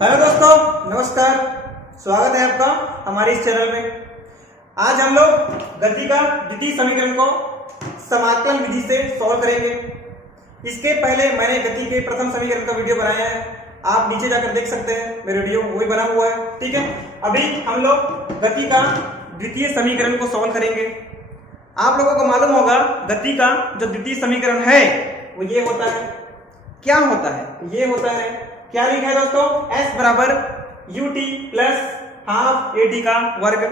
Hello दोस्तों, नमस्कार। स्वागत है आपका हमारे इस चैनल में। आज हम लोग गति का द्वितीय समीकरण को समाकलन विधि से सॉल्व करेंगे। इसके पहले मैंने गति के प्रथम समीकरण का वीडियो बनाया है, आप नीचे जाकर देख सकते हैं, मेरे वीडियो वही बना हुआ है। ठीक है, अभी हम लोग गति का द्वितीय समीकरण को सॉल्व करेंगे। आप लोगों को मालूम होगा गति का जो द्वितीय समीकरण है वो ये होता है। क्या होता है? ये होता है, क्या लिखा है दोस्तों? s बराबर ut प्लस हाफ at का वर्ग।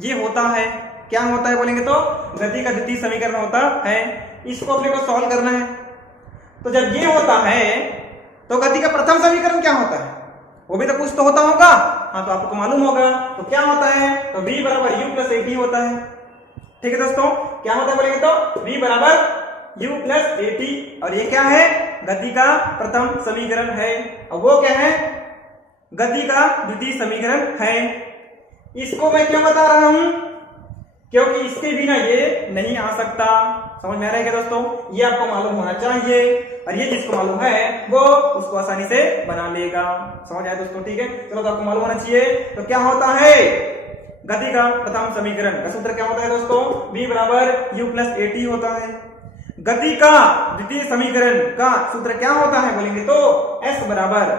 ये होता है, क्या होता है बोलेंगे तो गति का द्वितीय समीकरण होता है। इसको अपने को सॉल्व करना है। तो जब ये होता है तो गति का प्रथम समीकरण क्या होता है? वो भी तो कुछ तो होता होगा। हाँ, तो आपको मालूम होगा। तो क्या होता है? तो v बराबर u प्लस at होता है। ठीक है दोस्तों, क्या होता है बोलेंगे तो v बराबर u प्लस at। और ये क्या है? गति का प्रथम समीकरण है। और वो क्या है? गति का द्वितीय समीकरण है। इसको मैं क्यों बता रहा हूं? क्योंकि इसके बिना ये नहीं आ सकता। समझ में आ रहा है क्या दोस्तों? ये आपको मालूम होना चाहिए, और ये जिसको मालूम है वो उसको आसानी से बना लेगा। समझ आया दोस्तों? ठीक है, चलो, तो आपको मालूम होना चाहिए। तो क्या होता है? गति का प्रथम समीकरण का सूत्र क्या होता है दोस्तों? v बराबर u प्लस at होता है। गति का द्वितीय समीकरण का सूत्र क्या होता है बोलेंगे तो s बराबर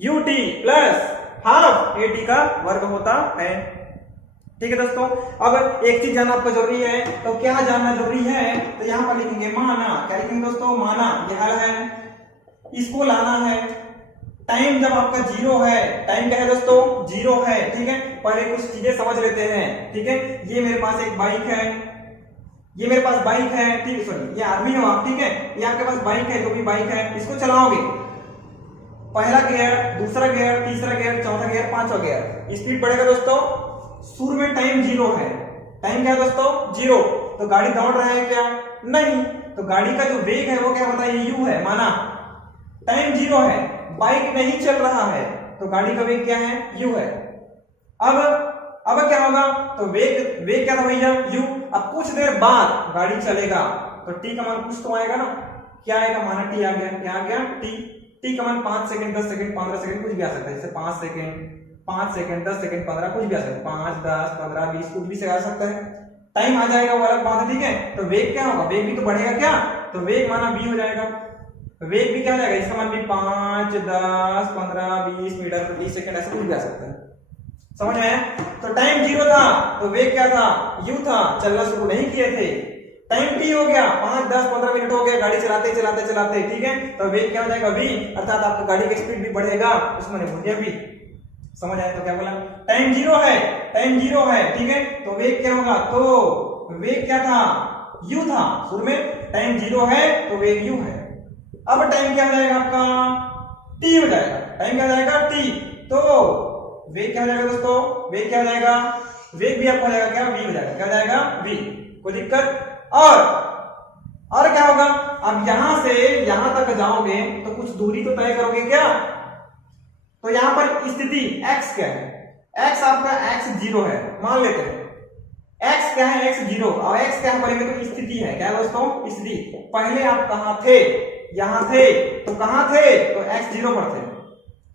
ut प्लस हाफ at का वर्ग होता है। ठीक है दोस्तों, अब एक चीज जानना आपको जरूरी है। तो क्या जानना जरूरी है? तो यहां पर लिखेंगे माना। क्या लिखेंगे दोस्तों? माना। ये हल है, इसको लाना है। टाइम जब आपका जीरो है, टाइम क्या है दोस्तों? जीरो है। ठीक है, पहले कुछ चीजें समझ लेते हैं। ठीक है, ये मेरे पास एक बाइक है, ये मेरे पास बाइक है। ठीक है, सॉरी, ये आदमी हो आप। ठीक है, ये आपके पास बाइक है, जो भी बाइक है, इसको चलाओगे। पहला गियर, दूसरा गियर, तीसरा गियर, चौथा गियर, पांचवा गियर, स्पीड बढ़ेगा दोस्तों। शुरू में टाइम जीरो है। टाइम क्या है दोस्तों? जीरो। तो गाड़ी दौड़ रहा है क्या? नहीं। तो गाड़ी का जो वेग है वो क्या बताइए? u है। माना टाइम जीरो है, बाइक नहीं चल रहा है, तो गाड़ी का वेग क्या है? u है। अब क्या होगा? तो वेग क्या था भैया? u। अब कुछ देर बाद गाड़ी चलेगा तो t का मान कुछ तो आएगा ना। क्या आएगा? माना t आ गया। क्या आ गया? t का मान 5 सेकंड, 10 सेकंड, 15 सेकंड कुछ भी आ सकता है। जैसे 5 सेकंड, 10 सेकंड, 15 कुछ भी आ सकता है। 5, 10, 15, 20 कुछ भी से आ सकता है। टाइम आ जाएगा वो अलग बात है। ठीक है, तो वेग क्या होगा? वेग भी तो बढ़ेगा क्या? तो वेग माना v हो जाएगा। वेग भी क्या हो जाएगा? इसका मान भी 5, 10, 15, 20 मीटर प्रति सेकंड, ऐसा कुछ भी आ सकता है। समझ में आया? तो टाइम जीरो था तो वेग क्या था? u था। चलना शुरू नहीं किए थे। टाइम t हो गया, 5, 10, 15 मिनट हो गया गाड़ी चलाते चलाते चलाते। ठीक है, तो वेग क्या हो जाएगा? v, अर्थात आपका गाड़ी का स्पीड भी बढ़ेगा, उसमें भूलिए भी। समझ आया? तो क्या बोला? टाइम जीरो है, टाइम जीरो है। ठीक है, तो वेग क्या होगा? तो वेग क्या था? u था। शुरू में टाइम जीरो है तो वेग u है। अब टाइम क्या हो जाएगा आपका? t हो जाएगा। टाइम क्या हो जाएगा? t। तो वेग क्या हो जाएगा दोस्तों? वेग क्या हो जाएगा? वेग भी आपका हो जाएगा क्या? v हो जाएगा। क्या हो जाएगा? v। कोई दिक्कत? और क्या होगा? अब यहां से यहां तक जाओगे तो कुछ दूरी तो तय करोगे क्या? तो यहां पर स्थिति x क्या है? x आपका x जीरो है, मान लेते हैं। x क्या है? x zero. और x क्या है बोलेंगे तो स्थिति है। क्या है दोस्तों? स्थिति। पहले आप कहां थे? यहां थे। तो कहां थे? तो x जीरो पर थे।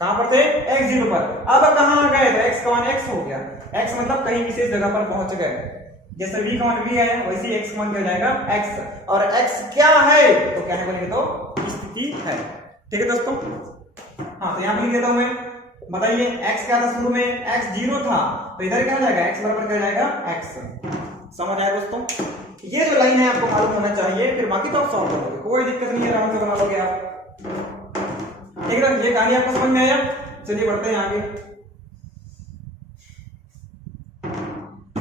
कहां पर थे? x जीरो पर। अब कहां गए? तो x का मान x हो गया। x मतलब कहीं विशेष जगह पर पहुंच गए। जैसे v का मान v है, वैसे ही x का मान क्या हो जाएगा? x। और x क्या है? तो क्या है बोलेंगे तो स्थिति है। ठीक है दोस्तों, हाँ, तो यहां पर लिख देता हूं मैं। बताइए x क्या था? शुरू में x जीरो था, तो इधर क्या हो जाएगा? x बराबर क्या हो जाएगा? x। समझ आया दोस्तों? ये जो लाइन है आपको मालूम होना चाहिए, फिर बाकी तो आप सॉल्व कर लोगे, कोई दिक्कत नहीं है, आराम से बना लोगे आप। ठीक है, ये कहानी आपको समझ में आया? चलिए बढ़ते हैं आगे।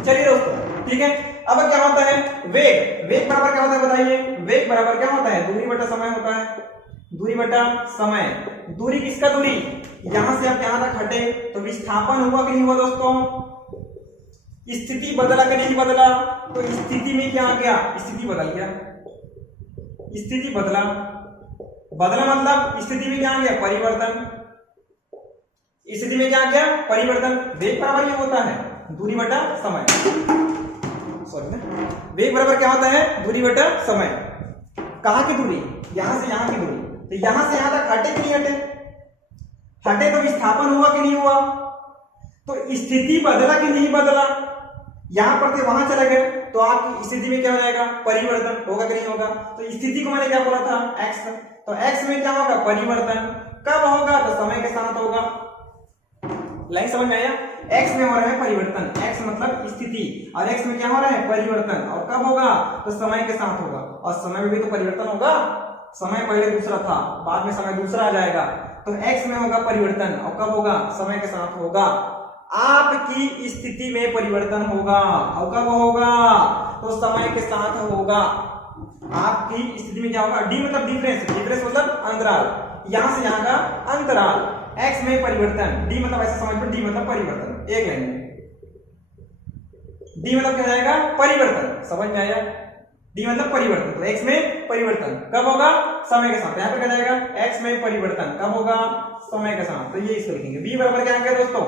चलिए दोस्तों, ठीक है, अब क्या होता है? वेग। वेग बराबर क्या होता है बताइए? वेग बराबर क्या होता है? दूरी बटा समय होता है। दूरी बटा समय। दूरी किसका? दूरी यहां से आप यहां तक हटे तो विस्थापन हुआ कि नहीं हुआ दोस्तों? स्थिति बदला कि नहीं बदला? तो स्थिति में क्या आ गया? स्थिति बदल गया। स्थिति बदला। बदला मतलब स्थिति में क्या आ गया? परिवर्तन। स्थिति में क्या आ गया? परिवर्तन। वेग बराबर ये होता है दूरी बटा समय। सॉरी ना, वेग बराबर क्या होता है? दूरी बटा समय। कहां की दूरी? यहां से यहां की दूरी। तो यहां से यहां तक हटे कि नहीं हटे? हटे तो विस्थापन हुआ कि नहीं हुआ, तो स्थिति बदला कि नहीं बदला, यहां पर थे वहां चले गए तो आपकी स्थिति में क्या हो जाएगा, परिवर्तन होगा कि नहीं होगा। तो स्थिति को मैंने क्या बोला था, एक्स, तो एक्स में क्या होगा, परिवर्तन। कब होगा, तो समय के साथ होगा। लाइन समझ में आया, एक्स में हो रहा है परिवर्तन, एक्स मतलब स्थिति, और एक्स में क्या हो रहा है, परिवर्तन। और कब होगा, तो समय के साथ होगा, और समय में भी तो परिवर्तन होगा, समय पहले दूसरा था, बाद में समय दूसरा आ जाएगा। तो एक्स में होगा परिवर्तन, और कब होगा, समय के साथ होगा। आपकी स्थिति में परिवर्तन होगा, और कब होगा, तो समय के साथ होगा। आपकी स्थिति में क्या होगा, डी मतलब डिफरेंस, डिफरेंस मतलब अंतराल, यहां से यहां का अंतराल, एक्स में परिवर्तन, डी मतलब ऐसा समझ लो, डी मतलब परिवर्तन, एक लाइन में डी मतलब क्या जाएगा, परिवर्तन, समझ में आया, डी मतलब परिवर्तन, तो एक्स में परिवर्तन कब होगा, समय के साथ। यहां पे क्या जाएगा, एक्स में परिवर्तन कब होगा, समय के साथ, तो ये इसको लिखेंगे। बी बराबर क्या है दोस्तों,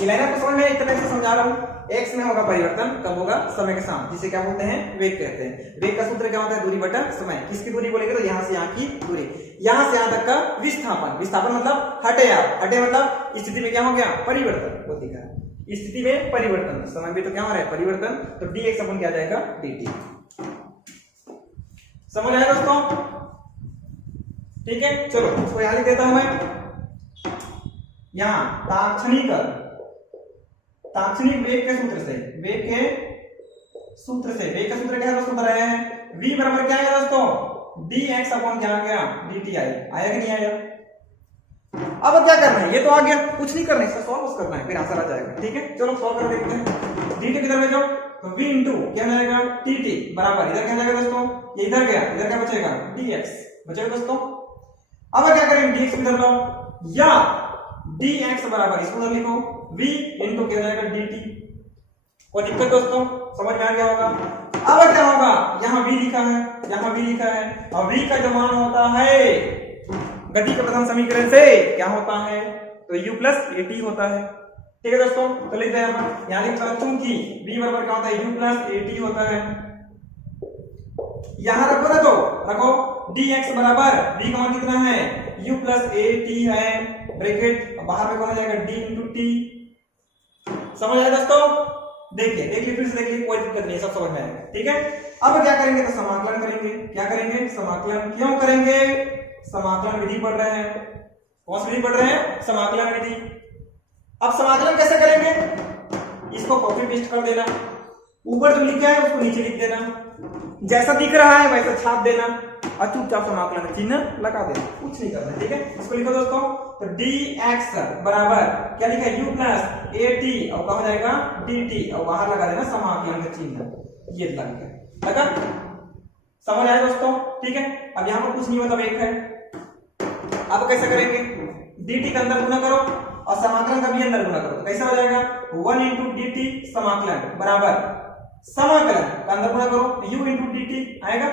ये लाइन आपको समझ में, इतना से समझा रहा हूं, एक्स में होगा परिवर्तन कब होगा, समय के साथ, जिसे क्या बोलते हैं, वेग कहते हैं। वेग का सूत्र क्या होता है, दूरी बटा समय। किसकी दूरी बोलेंगे, तो यहां से यहां की दूरी, यहां से यहां तक का विस्थापन, विस्थापन मतलब हटे, आप हटे मतलब स्थिति में क्या हो गया, परिवर्तन, वो दिखा स्थिति में परिवर्तन, समय में तो क्या हो रहा है, परिवर्तन, तो dx अपन क्या जाएगा, dt। समझ आया दोस्तों, ठीक है, चलो इसको यहां लिख देता हूं मैं, यहां ताक्षणिक वेग के सूत्र से, वेग के सूत्र से, वेग का सूत्र क्या है दोस्तों, बताया है, v बराबर क्या है दोस्तों, dx अपन क्या आ गया, dt आया कि नहीं आया। अब क्या करना है, ये तो आ गया, कुछ नहीं करना है, इसका सॉल्व करना है, फिर आंसर आ जाएगा। ठीक है, चलो सॉल्व कर देखते हैं। dt किधर भेजो, तो v इंटू क्या जाएगा, dt बराबर, इधर क्या जाएगा दोस्तों, ये इधर गया, इधर क्या बचेगा, dx बचेगा दोस्तों। अब क्या करेंगे, dx इधर लो, या dx बराबर इसको उधर लिखो, v इंटू क्या जाएगा, dt। कोई दिक्कत दोस्तों, समझ में आ गया होगा। अब क्या होगा, यहाँ v लिखा है, यहाँ v लिखा है, और v का जो मान होता है गति के प्रथम समीकरण से क्या होता है, तो u प्लस at होता है। ठीक है दोस्तों, तो लिख दें यहाँ लिखता हूं, क्योंकि v बराबर क्या होता है, u प्लस at होता है। यहां रखो ना, तो रखो dx बराबर v का मान कितना है, u प्लस at है, ब्रैकेट बाहर में कौन आ जाएगा, d इंटू टी। समझ आया दोस्तों, देखिए फिर से देखिए, कोई दिक्कत नहीं, सब समझ में आएगा। ठीक है, अब क्या करेंगे, तो समाकलन करेंगे। क्या करेंगे, समाकलन। क्यों करेंगे, समाकलन विधि पढ़ रहे हैं। कौन सी विधि पढ़ रहे हैं, समाकलन विधि। अब समाकलन कैसे करेंगे, इसको कॉपी पेस्ट कर देना, ऊपर जो लिखा है उसको नीचे लिख देना, जैसा दिख रहा है वैसा छाप देना, और चुपचाप समाकलन का चिन्ह लगा देना, कुछ नहीं करना। ठीक है, इसको लिखो दोस्तों, तो dx बराबर क्या लिखा है, u प्लस at, और कहा जाएगा dt, और बाहर लगा देना समाकलन का चिन्ह, ये लग गया, लगा, समझ आया दोस्तों। ठीक है, अब यहाँ पर कुछ नहीं मतलब एक है। अब कैसे करेंगे, dt का अंदर गुना करो और समाकलन का भी अंदर गुना करो, तो कैसा हो जाएगा, 1 इंटू dt समाकलन बराबर समाकलन का अंदर गुना करो, u इंटू dt आएगा,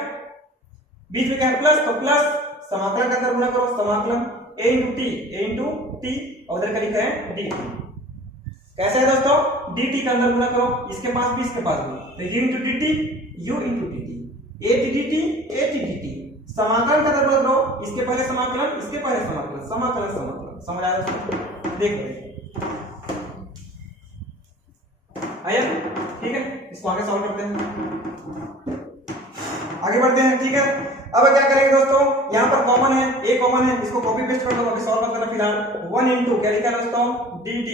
बीच में क्या है प्लस, तो प्लस समाकलन का अंदर गुना करो, समाकलन a इंटू टी, और उधर का लिखा है dt। कैसे है दोस्तों, dt का अंदर गुना करो, इसके पास भी इसके पास भी, तो u into dt, u into dt, at समाकलन का अंदर गुना करो, इसके पहले समाकलन, इसके पहले समाकलन, समाकलन समाकलन। समझ आया दोस्तों, देखो आया। ठीक है, इसको आगे सॉल्व करते हैं, आगे बढ़ते हैं। ठीक है, अब क्या करेंगे दोस्तों, यहाँ पर कॉमन है, a कॉमन है, इसको कॉपी पेस्ट कर दो, अभी सॉल्व करना फिलहाल। 1 इंटू क्या लिखा है दोस्तों, dt,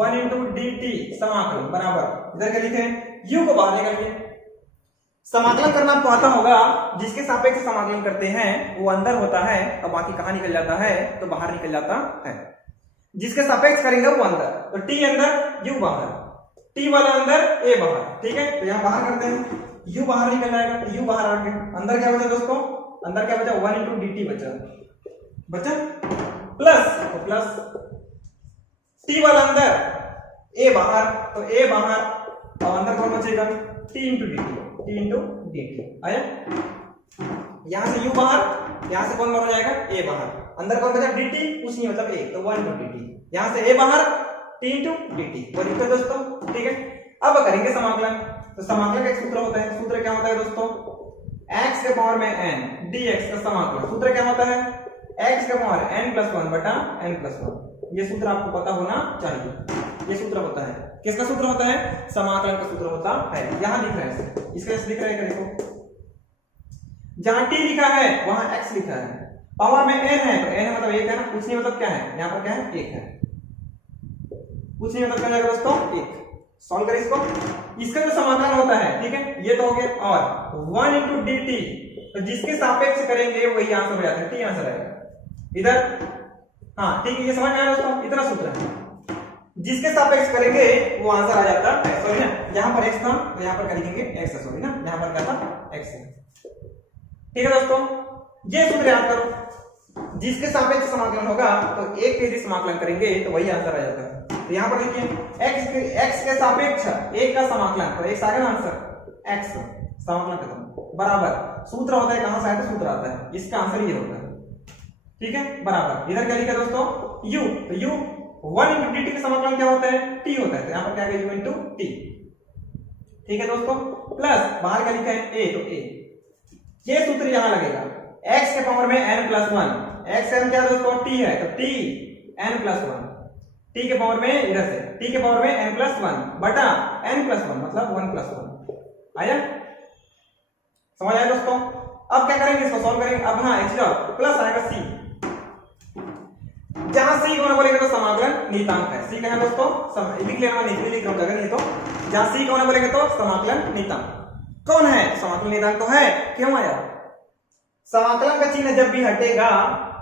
1 इंटू dt समाकलन बराबर, इधर क्या लिखे हैं, u को बाहर निकालिए। समाकलन करना आपको आता होगा, जिसके सापेक्ष समाकलन करते हैं वो अंदर होता है, और बाकी कहाँ निकल जाता है, तो बाहर निकल जाता है। जिसके सापेक्ष करेंगे वो अंदर, तो t अंदर u बाहर, t वाला अंदर a बाहर। ठीक है, तो यहाँ बाहर करते हैं, u बाहर निकल जाएगा, तो u बाहर आ गया, अंदर क्या बचा दोस्तों, अंदर क्या बचा, 1 इंटू dt बचा प्लस, तो प्लस t वाला अंदर a बाहर, तो a बाहर, और अंदर कौन बचेगा, t इंटू dt आया। यहां से u बाहर, यहां से कौन बाहर हो जाएगा, a बाहर, अंदर कौन बचा dt, कुछ नहीं मतलब a, तो 1 इंटू dt, यहां से a बाहर, t इंटू dt। कोई दिक्कत दोस्तों, ठीक है। अब करेंगे समाकलन, तो समाकलन का एक सूत्र होता है, सूत्र क्या होता है दोस्तों, x के पावर में n dx का समाकलन, सूत्र क्या होता है, x का पावर n+1 बटा n+1। ये सूत्र आपको पता होना चाहिए। ये सूत्र होता है, किसका सूत्र होता है? समाकलन का सूत्र होता है। यहां लिख रहे हैं, इसके जैसे लिख रहे हैं, देखो जहां t लिखा है वहां x लिखा है, पावर में n है तो n मतलब 1 है ना, कुछ नहीं मतलब क्या है, यहां पर क्या है 1 है, कुछ नहीं मतलब क्या जाएगा दोस्तों 1। सॉल्व करें इसको, इसका जो समाकलन होता है, ठीक है, ये तो हो गया। और 1 × dt, तो जिसके सापेक्ष करेंगे वही आंसर हो जाता है, t आंसर आएगा इधर। हाँ ठीक है, ये समझ में आया दोस्तों, इतना सूत्र है, जिसके सापेक्ष करेंगे वो आंसर आ जाता है। सॉरी ना, यहां पर x था तो यहां पर कर लिखेंगे x, सॉरी ना, यहां पर क्या था x है। ठीक है दोस्तों, ये सूत्र याद करो, जिसके सापेक्ष समाकलन होगा तो एक के यदि समाकलन करेंगे तो वही आंसर आ जाता है। तो यहां पर देखिए x के सापेक्ष एक का समाकलन, तो x आ गया आंसर x, समाकलन खत्म, बराबर सूत्र होता है, कहां से आया तो सूत्र आता है, इसका आंसर ये होता है। ठीक है, बराबर इधर क्या लिखा दोस्तों u, तो u 1 × dt का समाकलन क्या होता है, t होता है, तो यहां पर क्या है u × t। ठीक है दोस्तों, प्लस बाहर क्या लिखा है a, तो a, ये सूत्र यहां लगेगा, x के पावर में n+1, x n क्या दोस्तों t है, तो t n+1, t के पावर में इधर से t के पावर में n+1 बटा n+1 मतलब 1+1 आया, समझ आया दोस्तों। अब क्या करेंगे, इसको सॉल्व करेंगे। अब हाँ प्लस आएगा c, जहां c कौन बोलेंगे तो समाकलन नियतांक है। c कहां दोस्तों, लिख लेना, नीचे लिख रहा हूं जगह नहीं तो, जहां c कौन बोलेंगे तो समाकलन नियतांक कौन है, समाकलन नियतांक तो है। क्यों आया, समाकलन का चिन्ह जब भी हटेगा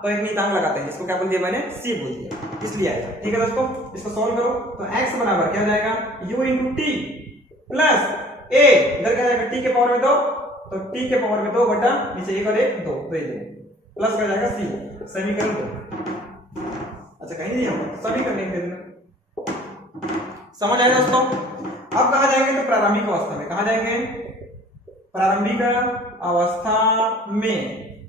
तो एक नियतांक लगाते हैं, इसको क्या बोल दिया मैंने, c बोल दिया, इसलिए आएगा। ठीक है दोस्तों, इसको सॉल्व करो तो x बराबर क्या हो जाएगा u × t प्लस a, इधर क्या जाएगा t के पावर में 2, तो t के पावर में 2 बटा नीचे 1 और 1 2, तो ये प्लस क्या जाएगा c, समीकरण 2। अच्छा कहीं नहीं होगा, सभी करने के लिए समझ आया दोस्तों। अब कहा जाएंगे तो प्रारंभिक अवस्था में, कहा जाएंगे प्रारंभिक अवस्था में,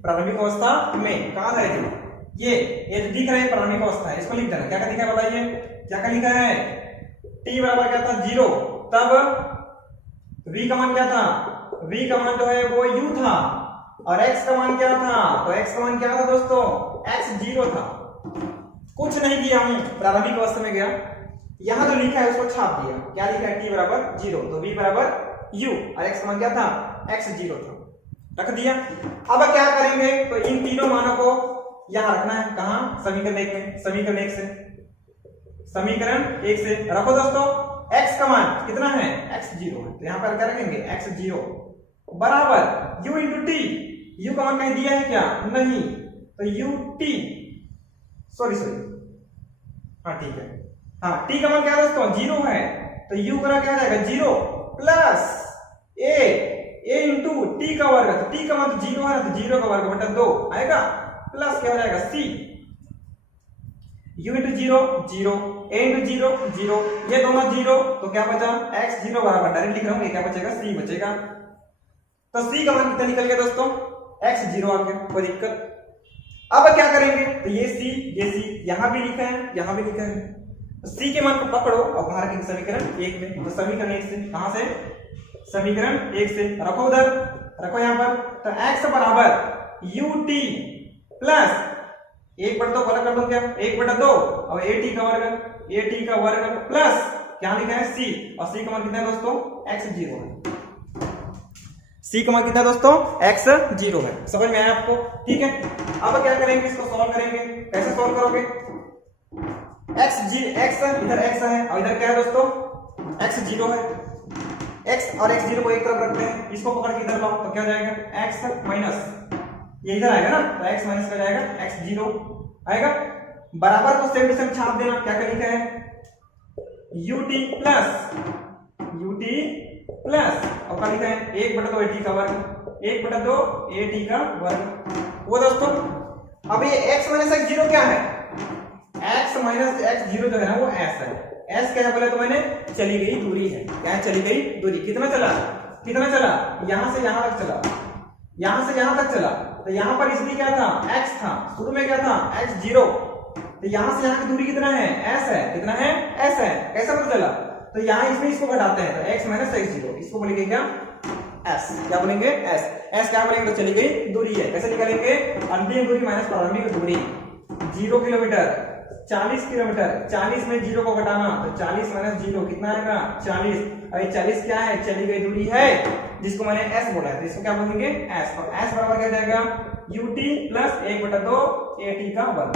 प्रारंभिक अवस्था में कहा जाएगा, ये जो दिख रहा है प्रारंभिक अवस्था है, इसको लिख देना। क्या दिखा है बताइए, क्या क्या लिखा है, t बराबर क्या था 0, तब v का मान क्या था, v का मान जो है वो u था, और x का मान क्या था, तो x का मान क्या था दोस्तों, x 0 था। कुछ नहीं किया हूं, प्रारंभिक अवस्था में गया, यहां जो लिखा है उसको छाप दिया, क्या लिखा है t बराबर 0, तो v बराबर u, और x का मान क्या था, x 0 था, रख दिया। अब क्या करेंगे, तो इन तीनों मानों को यहां रखना है, कहां, समीकरण 1 में, समीकरण 1 से, समीकरण 1 से रखो दोस्तों। x का मान कितना है, x 0 है, तो यहां पर क्या रखेंगे x 0 बराबर u × t, u का मान कहीं दिया है क्या, नहीं, तो ut, सॉरी हाँ ठीक है, हाँ t का मान क्या है दोस्तों 0 है, तो u का क्या जाएगा 0 प्लस a × t का वर्ग, तो t का मान तो 0 है, तो 0 का वर्ग बटा 2 आएगा, प्लस क्या हो जाएगा c, u × 0 0, a × 0 0, ये दोनों 0, तो क्या बचा x 0 बराबर, डायरेक्ट लिख रहा हूं, क्या बचेगा c बचेगा, तो c का मान कितना निकल गया दोस्तों, x 0 आ गया, कोई दिक्कत। अब क्या करेंगे, तो ये c यहां भी लिखा है, यहां भी लिखा है, तो c के मान को पकड़ो और बाहर के समीकरण 1 में, तो समीकरण 1 से, कहां से, समीकरण 1 से रखो, उधर रखो यहां पर, तो x बराबर ut प्लस 1/2 बड़ा कर दो क्या, 1/2 और at का वर्ग प्लस क्या लिखा है c, और c का मान कितना है दोस्तों, x 0 है, c का मान कितना है दोस्तों, x 0 है। समझ में आया आपको, ठीक है। अब क्या करेंगे, इसको सॉल्व करेंगे, कैसे सॉल्व करोगे, x इधर x है और इधर क्या है दोस्तों, x 0 है, x और x 0 को एक तरफ रखते हैं, इसको पकड़ के इधर लाओ, तो क्या हो जाएगा x माइनस, ये इधर आएगा ना, तो x माइनस का जाएगा x 0 आएगा, बराबर को सेम टू सेम छाप देना, क्या लिखा है ut प्लस और क्या लिखा है 1/2 at का वर्ग, 1/2 at का वर्ग, वो दोस्तों। अब ये x माइनस x 0 क्या है, x माइनस x 0 जो है ना वो s है, s क्या है बोले तो मैंने चली गई दूरी है, क्या चली गई दूरी, कितना चला, यहां से यहां तक चला, यहां से यहां तक चला, तो यहां पर इसलिए क्या था x था, शुरू में क्या था x 0, तो यहां से यहां की दूरी कितना है s है, कितना है s है, कैसे पता चला, तो यहां इसमें इसको घटाते हैं, तो x माइनस x 0, इसको बोलेंगे क्या एस। क्या बोलेंगे? एस। एस क्या बोलेंगे? तो चली गई दूरी है। कैसे निकालेंगे? अंतिम दूरी माइनस प्रारंभिक दूरी। 0 किलोमीटर, 40 किलोमीटर, 40 में 0 को घटाना तो 40 माइनस 0 कितना आएगा? 40। अभी 40 क्या है? चली गई दूरी है, जिसको मैंने एस बोला है, तो इसको क्या बोलेंगे? एस। और एस बराबर क्या जाएगा? यूटी प्लस 1/2 एटी का वर्ग।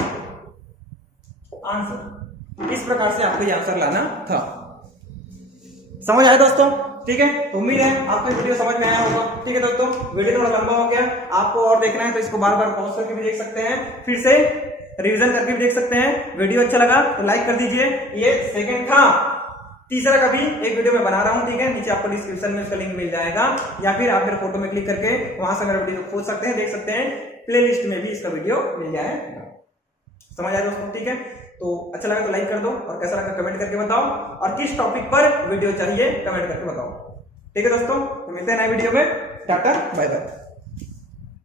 आंसर। इस प्रकार से आपको ये आंसर लाना था। समझ आया दोस्तों? ठीक है, तो उम्मीद है आपको वीडियो समझ में आया होगा। ठीक है दोस्तों, वीडियो थोड़ा लंबा हो गया, आपको और देखना है तो इसको बार बार पॉज करके भी देख सकते हैं, फिर से रिवीजन करके भी देख सकते हैं। वीडियो अच्छा लगा तो लाइक कर दीजिए। ये सेकंड था, तीसरा का भी एक वीडियो में बना रहा हूं। ठीक है, नीचे आपको डिस्क्रिप्शन में उसका लिंक मिल जाएगा, या फिर आप मेरे फोटो में क्लिक करके वहां से मेरा वीडियो खोज सकते हैं, देख सकते हैं। प्लेलिस्ट में भी इसका वीडियो मिल जाएगा। समझ आया दोस्तों? ठीक है, तो अच्छा लगा तो लाइक कर दो, और कैसा लगा कमेंट करके बताओ, और किस टॉपिक पर वीडियो चाहिए कमेंट करके बताओ। ठीक है दोस्तों, तो मिलते हैं नए वीडियो में। Tata bye bye.